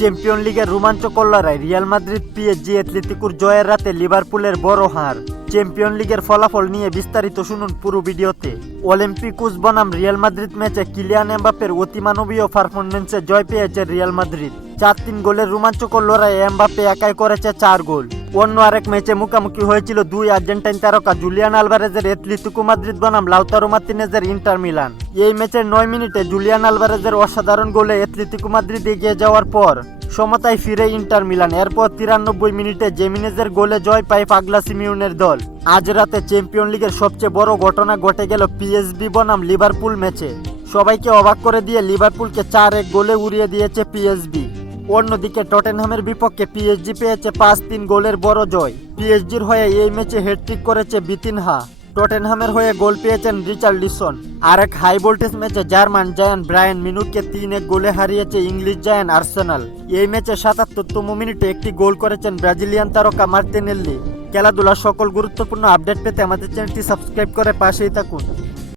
Champion লিগের রোমাঞ্চকর লড়াই, রিয়াল মাদ্রিদ পিএসজি অ্যাটলেটিকোর জয়ের রাতে লিভারপুলের বড় হার। চ্যাম্পিয়ন লিগের ফলাফল নিয়ে বিস্তারিত শুনুন পুরো ভিডিওতে। অলিম্পিকুস বনাম রিয়াল মাদ্রিদ ম্যাচে কিলিয়ান এমবাপ্পের অতিমানবীয় পারফরম্যান্সে জয় পেয়েছে রিয়াল মাদ্রিদ। 4-3 গোলের রোমাঞ্চকর লড়াইয়ে এমবাপ্পে একাই করেছে 4 গোল। অন্য আরেক ম্যাচে মুখোমুখি হয়েছিল দুই আর্জেন্টাইন তারকা জুলিয়ান আলভারেজের অ্যাটলেটিকো মাদ্রিদ বনাম লাউতারো মার্তিনেজের ইন্টার মিলান। এই ম্যাচের 9 মিনিটে জুলিয়ান আলভারেজের অসাধারণ গোলে অ্যাটলেটিকো মাদ্রিদ এগিয়ে যাওয়ার পর সমতায় ফিরে ইন্টার মিলান। এরপর 93 মিনিটে জেমিনেজের গোলে জয় পায় পাগলা সিমিউনের দল। আজ রাতে চ্যাম্পিয়ন লিগের সবচেয়ে বড় ঘটনা ঘটে গেল পিএসভি বনাম লিভারপুল ম্যাচে। সবাইকে অবাক করে দিয়ে লিভারপুলকে 4-1 গোলে উড়িয়ে দিয়েছে পিএসভি। অন্যদিকে টটেনহামের বিপক্ষে পিএসজি পেয়েছে 5-3 গোলের বড় জয়। পিএসজির হয়ে এই ম্যাচে হ্যাটট্রিক করেছে বিতিনহা। টটেনহামের হয়ে গোল পেয়েছেন রিচার্লিসন। আরেক হাই ভোল্টেজ ম্যাচে জার্মান জায়ান্ট ব্রায়ান মিনুটকে 3-1 গোলে হারিয়েছে ইংলিশ জায়ান্ট আর্সেনাল। এই ম্যাচে 77তম মিনিটে একটি গোল করেছেন ব্রাজিলিয়ান তারকা মার্তিনেল্লি। খেলাধুলার সকল গুরুত্বপূর্ণ আপডেট পেতে আমাদের চ্যানেলটি সাবস্ক্রাইব করে পাশেই থাকুন।